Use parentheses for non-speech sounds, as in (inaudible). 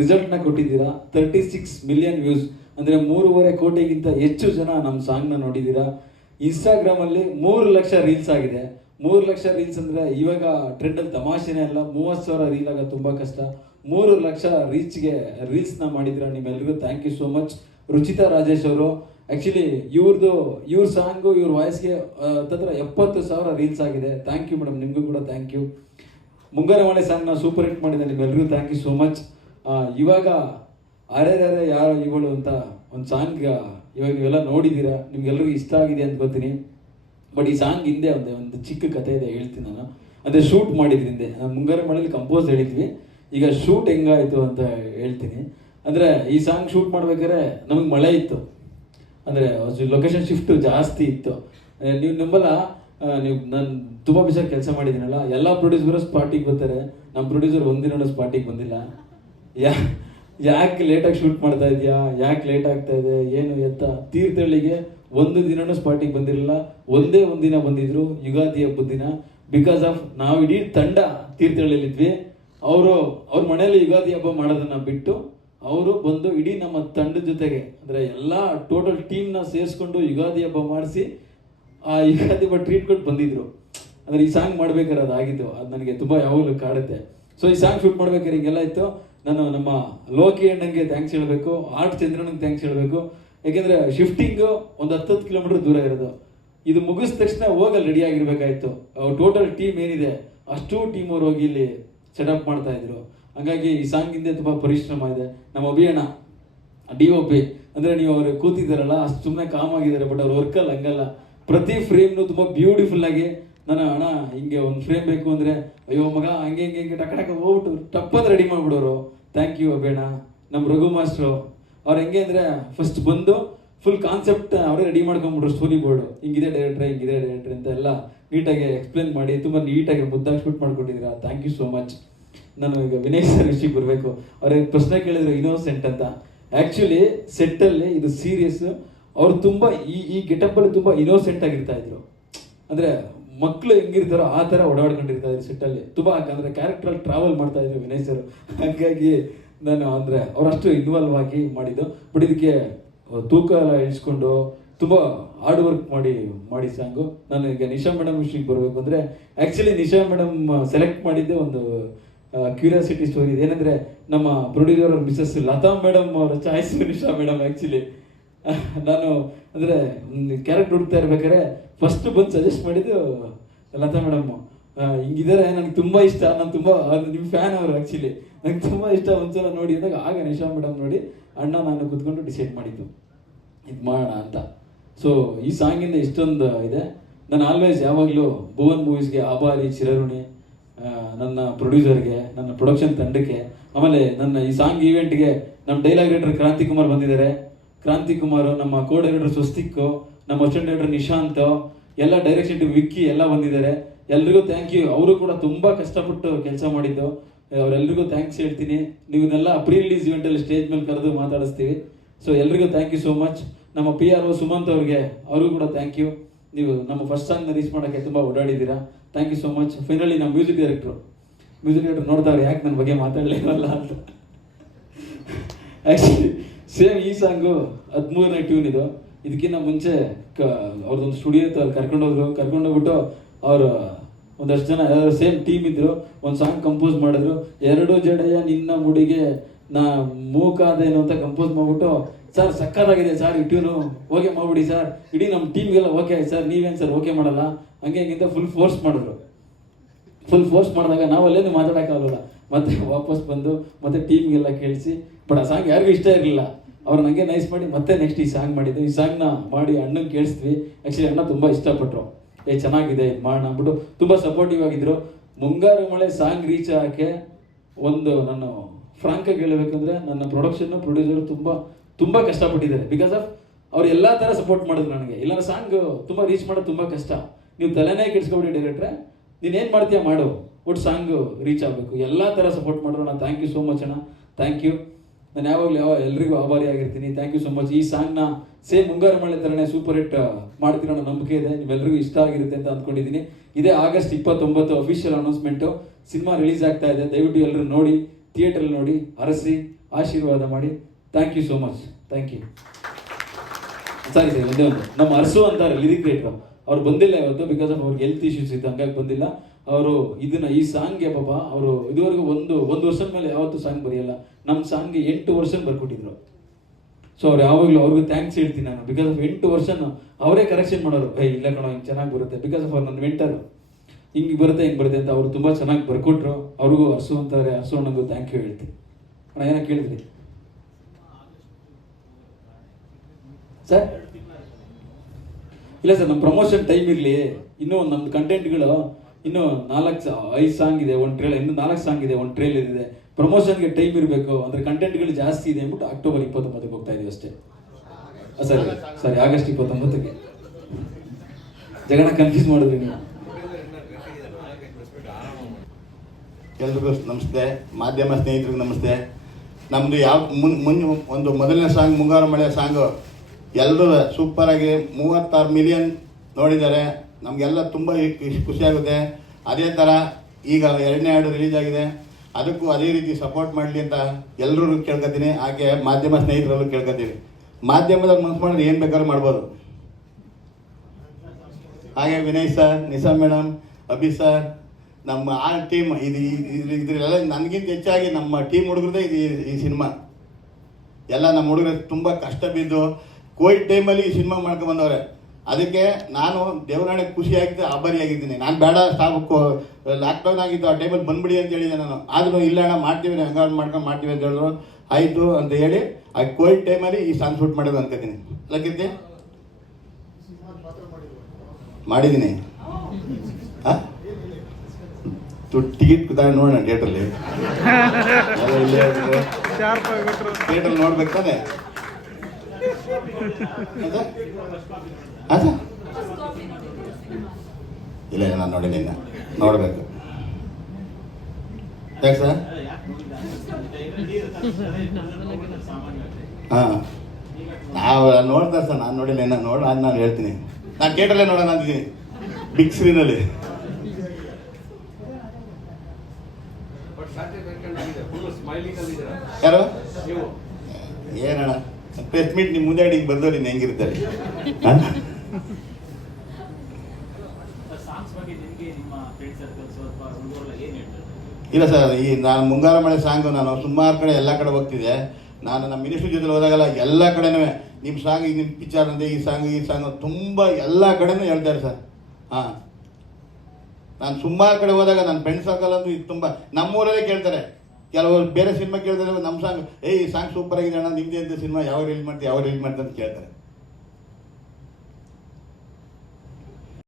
ರಿಸಲ್ಟ್ನ ಕೊಟ್ಟಿದ್ದೀರಾ? Thirty six million views ಅಂದರೆ ಮೂರುವರೆ ಕೋಟಿಗಿಂತ ಹೆಚ್ಚು ಜನ ನಮ್ಮ ಸಾಂಗ್ನ ನೋಡಿದ್ದೀರಾ? ಇನ್ಸ್ಟಾಗ್ರಾಮಲ್ಲಿ ಮೂರು ಲಕ್ಷ ರೀಲ್ಸ್ ಆಗಿದೆ. ಮೂರು ಲಕ್ಷ ರೀಲ್ಸ್ ಅಂದರೆ ಇವಾಗ ಟ್ರೆಂಡಲ್ಲಿ ತಮಾಷೆನೇ ಅಲ್ಲ, ಮೂವತ್ತು ಸಾವಿರ ರೀಲ್ ಆಗ ತುಂಬ ಕಷ್ಟ. ಮೂರು ಲಕ್ಷ ರೀಚ್ಗೆ ರೀಲ್ಸ್ನ ಮಾಡಿದ್ದೀರಾ ನಿಮ್ಮೆಲ್ರಿಗೂ? Thank you so much Ruchitha Rajesh ಅವರು ಆ್ಯಕ್ಚುಲಿ ಇವ್ರದ್ದು ಇವ್ರ ಸಾಂಗು ಇವ್ರ ವಾಯ್ಸ್ಗೆ ತತ್ರ ಎಪ್ಪತ್ತು ಸಾವಿರ ರೀಲ್ಸ್ ಆಗಿದೆ. ಥ್ಯಾಂಕ್ ಯು ಮೇಡಮ್ ನಿಮಗೂ ಕೂಡ ಥ್ಯಾಂಕ್ ಯು ಮುಂಗಾರು ಮಳೆ ಸಾಂಗ್ನ ಸೂಪರ್ ಹಿಟ್ ಮಾಡಿದೆ ನಿಮ್ಮೆಲ್ಲರಿಗೂ ಥ್ಯಾಂಕ್ ಯು ಸೋ ಮಚ್ ಇವಾಗ ಅರೆರೆ ಅರೆ ಯಾರು ಇವಳು ಅಂತ ಒಂದು ಸಾಂಗ್ ಇವಾಗ ನೀವೆಲ್ಲ ನೋಡಿದ್ದೀರಾ ನಿಮ್ಗೆಲ್ಲರಿಗೂ ಇಷ್ಟ ಆಗಿದೆ ಅಂತ ಗೊತ್ತೀನಿ. ಬಟ್ ಈ ಸಾಂಗ್ ಹಿಂದೆ ಒಂದು ಒಂದು ಚಿಕ್ಕ ಕಥೆ ಇದೆ ಹೇಳ್ತೀನಿ ನಾನು. ಅಂದರೆ ಶೂಟ್ ಮಾಡಿದ್ರಿ ಹಿಂದೆ. ನಾನು ಮುಂಗಾರು ಮಳೆಯಲ್ಲಿ ಕಂಪೋಸ್ ಹೇಳಿದ್ವಿ. ಈಗ ಶೂಟ್ ಹೆಂಗಾಯಿತು ಅಂತ ಹೇಳ್ತೀನಿ. ಅಂದರೆ ಈ ಸಾಂಗ್ ಶೂಟ್ ಮಾಡ್ಬೇಕಾದ್ರೆ ನಮಗೆ ಮಳೆ ಇತ್ತು. ಅಂದರೆ ಲೊಕೇಶನ್ ಶಿಫ್ಟು ಜಾಸ್ತಿ ಇತ್ತು. ನೀವು ನಂಬಲ್ಲ? ನೀವು ನಾನು ತುಂಬ ಬಿಸಿಯಾಗಿ ಕೆಲಸ ಮಾಡಿದ್ದೀನಲ್ಲ ಎಲ್ಲ ಪ್ರೊಡ್ಯೂಸರು ಸ್ಪಾಟಿಗೆ ಬರ್ತಾರೆ. ನಮ್ಮ ಪ್ರೊಡ್ಯೂಸರ್ ಒಂದಿನ ಸ್ಪಾಟಿಗೆ ಬಂದಿಲ್ಲ. ಯಾ, ಯಾಕೆ ಲೇಟಾಗಿ ಶೂಟ್ ಮಾಡ್ತಾ ಇದೆಯಾ? ಯಾಕೆ ಲೇಟ್ ಆಗ್ತಾ ಇದೆ? ಏನು ಎತ್ತ? ತೀರ್ಥಹಳ್ಳಿಗೆ ಒಂದು ದಿನನೂ ಸ್ಪಾಟಿಗೆ ಬಂದಿರಲಿಲ್ಲ. ಒಂದೇ ಒಂದು ದಿನ ಬಂದಿದ್ರು. ಯುಗಾದಿ ಹಬ್ಬದ ದಿನ. ಬಿಕಾಸ್ ಆಫ್ ನಾವು ಇಡೀ ತಂಡ ತೀರ್ಥಹಳ್ಳಿಲಿದ್ವಿ ಅವರು, ಅವ್ರ ಮನೆಯಲ್ಲಿ ಯುಗಾದಿ ಹಬ್ಬ ಮಾಡೋದನ್ನ ಬಿಟ್ಟು ಅವರು ಬಂದು ಇಡೀ ನಮ್ಮ ತಂಡದ ಜೊತೆಗೆ, ಅಂದರೆ ಎಲ್ಲ ಟೋಟಲ್ ಟೀಮ್ನ ಸೇರಿಸ್ಕೊಂಡು ಯುಗಾದಿ ಹಬ್ಬ ಮಾಡಿಸಿ, ಆ ಯುಗಾದಿ ಹಬ್ಬ ಟ್ರೀಟ್ ಕೊಟ್ಟು ಬಂದಿದ್ರು. ಅಂದರೆ ಈ ಸಾಂಗ್ ಮಾಡ್ಬೇಕಾದ್ರೆ ಅದಾಗಿತ್ತು ಅದು ನನಗೆ ತುಂಬ ಯಾವಾಗಲೂ ಕಾಡುತ್ತೆ. ಸೊ ಈ ಸಾಂಗ್ ಶೂಟ್ ಮಾಡ್ಬೇಕಾದ್ರೆ ಹಿಂಗೆಲ್ಲ ಇತ್ತು. ನಾನು ನಮ್ಮ ಲೋಕಿ ಅಣ್ಣಂಗೆ ಥ್ಯಾಂಕ್ಸ್ ಹೇಳಬೇಕು ಆರ್ಟ್ ಚಂದ್ರನಿಗೆ ಥ್ಯಾಂಕ್ಸ್ ಹೇಳಬೇಕು. ಯಾಕೆಂದರೆ ಶಿಫ್ಟಿಂಗು ಒಂದು ಹತ್ತತ್ತು ಕಿಲೋಮೀಟರ್ ದೂರ ಇರೋದು. ಇದು ಮುಗಿಸಿದ ತಕ್ಷಣ ಹೋಗಲ್ಲಿ ರೆಡಿ ಆಗಿರಬೇಕಾಯಿತು. ಟೋಟಲ್ ಟೀಮ್ ಏನಿದೆ, ಅಷ್ಟು ಟೀಮ್ ಅವ್ರು ಹೋಗಿ ಇಲ್ಲಿ ಸೆಟಪ್ ಮಾಡ್ತಾ ಇದ್ರು. ಹಾಗಾಗಿ ಈ ಸಾಂಗ್ ಹಿಂದೆ ತುಂಬ ಪರಿಶ್ರಮ ಇದೆ. ನಮ್ಮ ಅಭಿಯಾನ ಡಿ ಒ ಪಿ ಅಂದರೆ ನೀವು ಅವ್ರು ಕೂತಿದ್ದಾರಲ್ಲ, ಅಷ್ಟು ಸುಮ್ಮನೆ ಕಾಮ್ ಆಗಿದ್ದಾರೆ ಬಟ್ ಅವ್ರ ವರ್ಕಲ್ಲಿ ಹಂಗಲ್ಲ. ಪ್ರತಿ ಫ್ರೇಮ್ನು ತುಂಬ ಬ್ಯೂಟಿಫುಲ್ ಆಗಿ ನಾನು, ಅಣ್ಣ, ಹಿಂಗೆ ಒಂದು ಫ್ರೇಮ್ ಬೇಕು ಅಂದರೆ, ಅಯ್ಯೋ ಮಗ, ಹಂಗೆ ಹಿಂಗೆ ಹಿಂಗೆ ಟಕ ಟಕ ಹೋಗ್ಬಿಟ್ಟು ಟಪ್ಪಂತ ರೆಡಿ ಮಾಡಿಬಿಡೋರು. ಥ್ಯಾಂಕ್ ಯು ಅಬೇಣ ನಮ್ಮ ರಘು ಮಾಸ್ಟ್ರು ಅವ್ರು ಹೆಂಗೆ ಅಂದರೆ ಫಸ್ಟ್ ಬಂದು ಫುಲ್ ಕಾನ್ಸೆಪ್ಟ್ ಅವರೇ ರೆಡಿ ಮಾಡ್ಕೊಂಬಿಟ್ರು ಸ್ಟೋರಿ ಬೋರ್ಡು ಹಿಂಗಿದೆ ಡೈರೆಕ್ಟ್ರೆ ಹಿಂಗಿದೆ ಡೈರೆಕ್ಟ್ರೆ ಅಂತ ಎಲ್ಲ ನೀಟಾಗಿ ಎಕ್ಸ್ಪ್ಲೇನ್ ಮಾಡಿ, ತುಂಬ ನೀಟಾಗಿ ಮುದ್ದಾಗಿ ಶೂಟ್ ಮಾಡ್ಕೊಟ್ಟಿದ್ದೀರಾ. ಥ್ಯಾಂಕ್ ಯು ಸೋ ಮಚ್ ನಾನು ಈಗ ವಿನಯ್ ಸರ್ ವಿಷಯಕ್ಕೆ ಬರಬೇಕು. ಅವ್ರಿಗೆ ಪ್ರಶ್ನೆ ಕೇಳಿದ್ರು ಇನೋಸೆಂಟ್ ಅಂತ. ಆ್ಯಕ್ಚುಲಿ ಸೆಟ್ಟಲ್ಲಿ ಇದು ಸೀರಿಯಸ್ ಅವ್ರು ತುಂಬ ಈ ಈ ಗೆಟಪ್ಪಲ್ಲಿ ತುಂಬ ಇನೋಸೆಂಟ್ ಆಗಿರ್ತಾ ಇದ್ರು. ಅಂದರೆ ಮಕ್ಕಳು ಹೆಂಗಿರ್ತಾರೋ ಆ ಥರ ಓಡಾಡ್ಕೊಂಡಿರ್ತಾರೆ ಸೆಟ್ಟಲ್ಲಿ. ತುಂಬ ಅಂದರೆ ಕ್ಯಾರೆಕ್ಟ್ರಲ್ಲಿ ಟ್ರಾವೆಲ್ ಮಾಡ್ತಾ ಇದ್ರು ವಿನಯ್ ಸರ್ ಹಾಗಾಗಿ ನಾನು ಅಂದರೆ ಅವರಷ್ಟು ಇನ್ವಾಲ್ವ್ ಆಗಿ ಮಾಡಿದ್ದು. ಬಟ್ ಇದಕ್ಕೆ ತೂಕ ಎಲ್ಲ ಇಳಿಸ್ಕೊಂಡು ತುಂಬ ಹಾರ್ಡ್ ವರ್ಕ್ ಮಾಡಿ ಮಾಡಿ ಸಾಂಗು ನಾನು ಈಗ ನಿಶಾ ಮೇಡಮ್ ವಿಷಯಕ್ಕೆ ಬರಬೇಕು ಅಂದರೆ ಆ್ಯಕ್ಚುಲಿ ನಿಶಾ ಮೇಡಮ್ ಸೆಲೆಕ್ಟ್ ಮಾಡಿದ್ದೆ ಒಂದು ಕ್ಯೂರಿಯಾಸಿಟಿ ಸ್ಟೋರಿ ಇದೆ. ಏನಂದರೆ ನಮ್ಮ ಪ್ರೊಡ್ಯೂಸರ್ ಮಿಸಸ್ ಲತಾ ಮೇಡಮ್ ಅವರ ಚಾಯ್ಸ್ ನಿಶಾ ಮೇಡಮ್ ಆ್ಯಕ್ಚುಲಿ (laughs) ನಾನು ಅಂದರೆ ಕ್ಯಾರೆಕ್ಟರ್ ಹುಡುಕ್ತಾ ಇರ್ಬೇಕಾದ್ರೆ ಫಸ್ಟ್ ಬಂದು ಸಜೆಸ್ಟ್ ಮಾಡಿದ್ದು ಲತಾ ಮೇಡಮ್ಮು ಹಿಂಗಿದ್ದಾರೆ ನನಗೆ ತುಂಬ ಇಷ್ಟ. ನಾನು ತುಂಬ ನಿಮ್ಮ ಫ್ಯಾನ್ ಅವರು ಆ್ಯಕ್ಚುಲಿ ನಂಗೆ ತುಂಬ ಇಷ್ಟ ಒಂದ್ಸಲ ನೋಡಿ ಅಂದಾಗ ಆಗ ನಿಶಾ ಮೇಡಮ್ ನೋಡಿ, ಅಣ್ಣ, ನಾನು ಕುತ್ಕೊಂಡು ಡಿಸೈಡ್ ಮಾಡಿದ್ದು. ಇದು ಮಾಡೋಣ ಅಂತ. ಸೊ ಈ ಸಾಂಗಿಂದ ಇಷ್ಟೊಂದು ಇದೆ. ನಾನು ಆಲ್ವೇಸ್ ಯಾವಾಗಲೂ ಭುವನ್ ಮೂವೀಸ್ಗೆ ಆಭಾರಿ ಚಿರಋಣಿ ನನ್ನ ಪ್ರೊಡ್ಯೂಸರ್ಗೆ ನನ್ನ ಪ್ರೊಡಕ್ಷನ್ ತಂಡಕ್ಕೆ, ಆಮೇಲೆ ನನ್ನ ಈ ಸಾಂಗ್ ಈವೆಂಟ್ಗೆ ನಮ್ಮ ಡೈಲಾಗ್ ರೈಟರ್ ಕ್ರಾಂತಿ ಕುಮಾರ್ ಬಂದಿದ್ದಾರೆ. ಕ್ರಾಂತಿ ಕುಮಾರ್ ನಮ್ಮ ಕೋ ಡೈರೆಕ್ಟರ್ ಸ್ವಸ್ತಿಕ್, ನಮ್ಮ ಅಸಿಸ್ಟೆಂಟ್ ಡೈರೆಕ್ಟರ್ ನಿಶಾಂತ್, ಎಲ್ಲ ಡೈರೆಕ್ಷನ್ ಟೀಮ್ ವಿಕ್ಕಿ ಎಲ್ಲ ಬಂದಿದ್ದಾರೆ. ಎಲ್ರಿಗೂ ಥ್ಯಾಂಕ್ ಯು ಅವರು ಕೂಡ ತುಂಬ ಕಷ್ಟಪಟ್ಟು ಕೆಲಸ ಮಾಡಿದ್ದು. ಅವರೆಲ್ರಿಗೂ ಥ್ಯಾಂಕ್ಸ್ ಹೇಳ್ತೀನಿ. ನೀವು ನೀವನ್ನೆಲ್ಲ ಪ್ರೀ ರಿಲೀಸ್ ಇವೆಂಟಲ್ಲಿ ಸ್ಟೇಜ್ ಮೇಲೆ ಕರೆದು ಮಾತಾಡಿಸ್ತೀವಿ. ಸೊ ಎಲ್ರಿಗೂ ಥ್ಯಾಂಕ್ ಯು ಸೋ ಮಚ್ ನಮ್ಮ ಪಿ ಆರ್ ಒ ಸುಮಂತ್ ಅವ್ರಿಗೆ ಅವ್ರಿಗೂ ಕೂಡ ಥ್ಯಾಂಕ್ ಯು ನೀವು ನಮ್ಮ ಫಸ್ಟ್ ಸಾಂಗ್ನ ರೀಚ್ ಮಾಡೋಕ್ಕೆ ತುಂಬ ಓಡಾಡಿದ್ದೀರಾ. Thank you so much finally ನಮ್ಮ ಮ್ಯೂಸಿಕ್ ಡೈರೆಕ್ಟ್ರು ಮ್ಯೂಸಿಕ್ ಡೈರೆಕ್ಟರ್ ನೋಡ್ತಾವ್ರೆ ಯಾಕೆ ನನ್ನ ಬಗ್ಗೆ ಮಾತಾಡಲಿಲ್ಲ ಅಂತ. ಆ್ಯಕ್ಚುಲಿ ಸೇಮ್ ಈ ಸಾಂಗು ಹದಿಮೂರನೇ ಟ್ಯೂನ್ ಇದು. ಇದಕ್ಕಿಂತ ಮುಂಚೆ ಕ, ಅವ್ರದ್ದೊಂದು ಸ್ಟುಡಿಯೋ ಇತ್ತು ಅಲ್ಲಿ ಕರ್ಕೊಂಡೋದ್ರು ಕರ್ಕೊಂಡೋಗ್ಬಿಟ್ಟು ಅವರು, ಒಂದಷ್ಟು ಜನ ಸೇಮ್ ಟೀಮ್ ಇದ್ರು. ಒಂದು ಸಾಂಗ್ ಕಂಪೋಸ್ ಮಾಡಿದ್ರು. ಎರಡು ಜಡೆಯ ನಿನ್ನ ಮುಡಿಗೆ ನಾ ಮೂಕಾದೇನು ಅಂತ ಕಂಪೋಸ್ ಮಾಡ್ಬಿಟ್ಟು, ಸರ್, ಸಕ್ಕತ್ತಾಗಿದೆ ಸರ್ ಈ ಟ್ಯೂನು ಓಕೆ ಮಾಡ್ಬಿಡಿ ಸರ್. ಇಡೀ ನಮ್ಮ ಟೀಮ್ಗೆಲ್ಲ ಓಕೆ ಆಯ್ತು ಸರ್. ನೀವೇನು ಸರ್ ಓಕೆ ಮಾಡಲ್ಲ? ಹಂಗೆ ಹಿಂಗಿಂತ ಫುಲ್ ಫೋರ್ಸ್ ಮಾಡಿದ್ರು. ಫುಲ್ ಫೋರ್ಸ್ ಮಾಡಿದಾಗ ನಾವು ಅಲ್ಲೇನು ಮಾತಾಡೋಕ್ಕಾಗಲ್ಲ. ಮತ್ತೆ ವಾಪಸ್ ಬಂದು ಮತ್ತೆ ಟೀಮ್ಗೆಲ್ಲ ಕೇಳಿಸಿ. ಬಟ್ ಆ ಸಾಂಗ್ ಯಾರಿಗೂ ಇಷ್ಟ ಇರಲಿಲ್ಲ. ಅವ್ರು ನನಗೆ ನೈಸ್ ಮಾಡಿ ಮತ್ತೆ ನೆಕ್ಸ್ಟ್ ಈ ಸಾಂಗ್ ಮಾಡಿದ್ದು. ಈ ಸಾಂಗ್ನ ಮಾಡಿ ಅಣ್ಣಂಗೆ ಕೇಳಿಸ್ತೀವಿ. ಆ್ಯಕ್ಚುಲಿ ಅಣ್ಣ ತುಂಬ ಇಷ್ಟಪಟ್ಟರು ಏ, ಚೆನ್ನಾಗಿದೆ ಮಾಡೋಣ ಅಂದ್ಬಿಟ್ಟು ತುಂಬ ಸಪೋರ್ಟಿವ್ ಆಗಿದ್ರು. ಮುಂಗಾರು ಮಳೆ ಸಾಂಗ್ ರೀಚ್ ಆಗೋಕ್ಕೆ ಒಂದು ನಾನು ಫ್ರಾಂಕಾಗಿ ಹೇಳಬೇಕಂದ್ರೆ ನನ್ನ ಪ್ರೊಡಕ್ಷನ್ ಪ್ರೊಡ್ಯೂಸರ್ ತುಂಬ ತುಂಬ ಕಷ್ಟಪಟ್ಟಿದ್ದಾರೆ. ಬಿಕಾಸ್ ಆಫ್ ಅವ್ರು ಎಲ್ಲ ಥರ ಸಪೋರ್ಟ್ ಮಾಡಿದ್ರು ನನಗೆ. ಇಲ್ಲ ಸಾಂಗ್ ತುಂಬ ರೀಚ್ ಮಾಡೋದು ತುಂಬ ಕಷ್ಟ. ನೀವು ತಲೆನೇ ಕೆಡಿಸ್ಕೊಬಿಡಿ ಡೈರೆಕ್ಟ್ರೆ ನೀನು ಏನು ಮಾಡ್ತೀಯ ಮಾಡು. ಒಟ್ಟು ಸಾಂಗು ರೀಚ್ ಆಗಬೇಕು. ಎಲ್ಲ ಥರ ಸಪೋರ್ಟ್ ಮಾಡಿದ್ರು. ನಾನು ಥ್ಯಾಂಕ್ ಯು ಸೋ ಮಚ್ ಅಣ್ಣ. ಥ್ಯಾಂಕ್ ಯು ನಾನು ಯಾವಾಗಲೂ ಯಾವ ಎಲ್ರಿಗೂ ಆಭಾರಿ ಆಗಿರ್ತೀನಿ. ಥ್ಯಾಂಕ್ ಯು ಸೊ ಮಚ್ ಈ ಸಾಂಗ್ನ ಸೇಮ್ ಮುಂಗಾರು ಮಳೆ ಥರನೇ ಸೂಪರ್ ಹಿಟ್ ಮಾಡ್ತೀರೋ ಅನ್ನೋ ನಂಬಿಕೆ ಇದೆ. ನಿಮ್ಮೆಲ್ಲರಿಗೂ ಇಷ್ಟ ಆಗಿರುತ್ತೆ ಅಂತ ಅಂದ್ಕೊಂಡಿದ್ದೀನಿ ಇದೇ ಆಗಸ್ಟ್ ಇಪ್ಪತ್ತೊಂಬತ್ತು ಅಫಿಷಿಯಲ್ ಅನೌನ್ಸ್ಮೆಂಟು ಸಿನಿಮಾ ರಿಲೀಸ್ ಆಗ್ತಾ ಇದೆ. ದಯವಿಟ್ಟು ಎಲ್ಲರೂ ನೋಡಿ ಥಿಯೇಟರ್ ನೋಡಿ, ಅರಸಿ, ಆಶೀರ್ವಾದ ಮಾಡಿ. Thank you so much thank you ಸರಿ ಸರಿ ಒಂದೇ ಒಂದು. ನಮ್ಮ ಅರಸು ಅಂತಾರೆ ಲಿರಿಕ್ ರೇಟ್ರು ಅವ್ರು ಬಂದಿಲ್ಲ ಇವತ್ತು ಬಿಕಾಸ್ ಆಫ್ ಅವ್ರಿಗೆ ಹೆಲ್ತ್ ಇಶ್ಯೂಸ್ ಇತ್ತು. ಹಂಗಾಗಿ ಬಂದಿಲ್ಲ. ಅವರು ಇದನ್ನ ಈ ಸಾಂಗ್ಗೆ ಪಾಪ ಅವರು ಇದುವರೆಗೂ ಒಂದು ಒಂದು ವರ್ಷದ ಮೇಲೆ ಯಾವತ್ತೂ ಸಾಂಗ್ ಬರೆಯಲ್ಲ. ನಮ್ಮ ಸಾಂಗ್ಗೆ ಎಂಟು ವರ್ಷ ಬರ್ಕೊಟ್ಟಿದ್ರು. ಸೊ ಅವ್ರು ಯಾವಾಗಲೂ ಅವ್ರಿಗೂ ಥ್ಯಾಂಕ್ಸ್ ಹೇಳ್ತೀನಿ ನಾನು. ಬಿಕಾಸ್ ಆಫ್ ಎಂಟು ವರ್ಷ ಅವರೇ ಕರೆಕ್ಷನ್ ಮಾಡೋರು. ಹೇ ಇಲ್ಲ ಕಣೋ, ಹಿಂಗೆ ಚೆನ್ನಾಗಿ ಬರುತ್ತೆ. ಬಿಕಾಸ್ ಆಫ್ ಅವ್ರು ನನ್ನ ಮೆಂಟರ್ ಹಿಂಗೆ ಬರುತ್ತೆ ಹಿಂಗೆ ಬರುತ್ತೆ ಅಂತ ಅವರು ತುಂಬ ಚೆನ್ನಾಗಿ ಬರ್ಕೊಟ್ರು. ಅವ್ರಿಗೂ ಹಸು ಅಂತಾರೆ. ಹಸು ಅಣ್ಣಂಗೂ ಥ್ಯಾಂಕ್ ಯು ಹೇಳ್ತೀನಿ. ಅಣ್ಣ ಏನೋ ಕೇಳಿದ್ರಿ? ಸರ್ ಇಲ್ಲ ಸರ್ ನಮ್ಮ ಪ್ರಮೋಷನ್ ಟೈಮ್ ಇರಲಿ. ಇನ್ನೂ ಒಂದು ನಮ್ದು ಕಂಟೆಂಟ್ಗಳು ಇನ್ನೂ ನಾಲ್ಕು ಐದು ಸಾಂಗ್ ಇದೆ, ಒಂದು ಟ್ರೇಲ್ ಇನ್ನು ನಾಲ್ಕು ಸಾಂಗ್ ಇದೆ, ಒಂದು ಟ್ರೇಲರ್ ಇದೆ. ಪ್ರಮೋಷನ್ಗೆ ಟೈಮ್ ಇರಬೇಕು, ಅಂದರೆ ಕಂಟೆಂಟ್ಗಳು ಜಾಸ್ತಿ ಇದೆ ಅಂದ್ಬಿಟ್ಟು ಅಕ್ಟೋಬರ್ ಇಪ್ಪತ್ತೊಂಬತ್ತಕ್ಕೆ ಹೋಗ್ತಾ ಇದೀವಿ ಅಷ್ಟೇ. ಸರಿ ಸರಿ ಆಗಸ್ಟ್ ಇಪ್ಪತ್ತೊಂಬತ್ತಕ್ಕೆ. ಜಗಣ ಕನ್ಫ್ಯೂಸ್ ಮಾಡಿದ್ರಿ ನೀವು. ಎಲ್ರಿಗೂ ನಮಸ್ತೆ. ಮಾಧ್ಯಮ ಸ್ನೇಹಿತರಿಗೆ ನಮಸ್ತೆ. ನಮ್ಮದು ಯಾವ, ಮುನ್ ಮುನ್, ಒಂದು ಮೊದಲನೇ ಸಾಂಗ್ ಮುಂಗಾರು ಮಳೆ ಸಾಂಗು ಎಲ್ಲರೂ ಸೂಪರಾಗಿ ಮೂವತ್ತಾರು ಮಿಲಿಯನ್ ನೋಡಿದ್ದಾರೆ. ನಮಗೆಲ್ಲ ತುಂಬ ಖುಷಿಯಾಗುತ್ತೆ. ಅದೇ ಥರ ಈಗ ಎರಡನೇ ಹಾಡು ರಿಲೀಸ್ ಆಗಿದೆ. ಅದಕ್ಕೂ ಅದೇ ರೀತಿ ಸಪೋರ್ಟ್ ಮಾಡಲಿ ಅಂತ ಎಲ್ಲರೂ ಕೇಳ್ಕೊತೀನಿ ಹಾಗೆ ಮಾಧ್ಯಮ ಸ್ನೇಹಿತರಲ್ಲೂ ಕೇಳ್ಕೊತೀನಿ ಮಾಧ್ಯಮದಲ್ಲಿ ಮನಸ್ಸು ಮಾಡಿದ್ರೆ ಏನು ಬೇಕಾದ್ರೂ ಮಾಡ್ಬೋದು. ಹಾಗೆ Vinay sir, Nisha madam Abhi sir, ನಮ್ಮ ಆ ಟೀಮ್ ಇದು ಇದು- ಇದ್ರಲ್ಲೆಲ್ಲ ನನಗಿಂತ ಹೆಚ್ಚಾಗಿ ನಮ್ಮ ಟೀಮ್ ಹುಡುಗರದೇ ಇದು ಈ- ಸಿನಿಮಾ. ಎಲ್ಲ ನಮ್ಮ ಹುಡುಗರು ತುಂಬ ಕಷ್ಟ ಬಿದ್ದು ಕೋವಿಡ್ ಟೈಮಲ್ಲಿ ಈ ಸಿನಿಮಾ ಮಾಡ್ಕೊಂಡು ಬಂದವ್ರೆ. ಅದಕ್ಕೆ ನಾನು ದೇವರಾಣೆ ಖುಷಿಯಾಗಿದ್ದು ಆಭಾರಿಯಾಗಿದ್ದೀನಿ. ನಾನು ಬೇಡ ಸಾಕು ಲಾಕ್ಡೌನ್ ಆಗಿದ್ದು ಆ ಟೈಮಲ್ಲಿ ಬಂದ್ಬಿಡಿ ಅಂತ ಹೇಳಿದೆ ನಾನು. ಆದರೂ ಇಲ್ಲ ಅಣ್ಣ ಮಾಡ್ತೀವಿ ಹಂಗಾರು ಮಾಡ್ಕೊಂಡು ಮಾಡ್ತೀವಿ ಅಂತ ಹೇಳಿದ್ರು. ಆಯಿತು ಅಂತ ಹೇಳಿ ಆ ಕೋವಿಡ್ ಟೈಮಲ್ಲಿ ಈ ಸಾಂಗ್ ಶೂಟ್ ಮಾಡೋದು ಅನ್ಕೋತೀನಿ. ಲಕ್ಕಿದ್ದೆ ಮಾಡಿದ್ದೀನಿ. ಹಾಂ ಟಿಕೆಟ್ ತಗೊಂಡು ನೋಡೋಣ ಥಿಯೇಟ್ರಲ್ಲಿ ಥಿಯೇಟ್ರಲ್ಲಿ ನೋಡ್ಬೇಕು ಹೌದಾ? ಇಲ್ಲ ನಾನು ನೋಡಿಲ್ಲ ನಿನ್ನ ನೋಡ್ಬೇಕು. ಯಾಕೆ ಸರ್ ಹಾಂ. ನಾವು ನೋಡ್ತಾ ಸರ್, ನಾನು ನೋಡಿಲ್ಲ ಇನ್ನ. ನೋಡ ಅದು ನಾನು ಹೇಳ್ತೀನಿ. ನಾನು ಥಿಯೇಟ್ರಲ್ಲೇ ನೋಡೋಣ ಅಂತಿದ್ದೀನಿ. ಬಿಗ್ ಸ್ಕ್ರೀನಲ್ಲಿ ಯಾರು? ಏನಣ್ಣ ಪ್ರೆಸ್ ಮೀಟ್ ನಿಮ್ಮ ಮುಂದೆ ಅಡಿಗೆ ಬರ್ದವ್ರು ಹೆಂಗಿರ್ತಾರೆ? ಇಲ್ಲ ಸರ್, ಈ ನಾನು ಮುಂಗಾರ ಮಳೆ ಸಾಂಗು ನಾನು ಸುಮಾರು ಕಡೆ ಎಲ್ಲ ಕಡೆ ಹೋಗ್ತಿದ್ದೆ. ನಾನು ನಮ್ಮ ಮಿನಿಸ್ಟ್ರಿ ಜೊತೆ ಹೋದಾಗೆಲ್ಲ ಎಲ್ಲ ಕಡೆನೂ ನಿಮ್ಮ ಸಾಂಗ್ ನಿಮ್ಮ ಪಿಚ್ಚರ್ ಅಂದೆ ಈ ಸಾಂಗ್ ಈ ಸಾಂಗ್ ತುಂಬ ಎಲ್ಲ ಕಡೆನೂ ಹೇಳ್ತಾರೆ ಸರ್. ಹಾಂ. ನಾನು ಸುಮಾರು ಕಡೆ ಹೋದಾಗ ನನ್ನ ಫ್ರೆಂಡ್ ಸರ್ಕಲ್ ಅಂತೂ ಇದು ತುಂಬ, ನಮ್ಮೂರಲ್ಲೇ ಕೇಳ್ತಾರೆ. ಕೆಲವರು ಬೇರೆ ಸಿನಿಮಾ ಕೇಳ್ತಾರೆ, ನಮ್ಮ ಸಾಂಗ್ ಏಯ್ ಈ ಸಾಂಗ್ ಸೂಪರ್ ಆಗಿದೆ ಅಣ್ಣ ನಿಮ್ಮದೇ ಅಂತ ಸಿನಿಮಾ ಯಾವಾಗ ರಿಲೀಸ್ ಮಾಡ್ತೀವಿ ಯಾವಾಗ ರಿಲೀಸ್ ಮಾಡ್ತೀವಿ ಅಂತ ಕೇಳ್ತಾರೆ.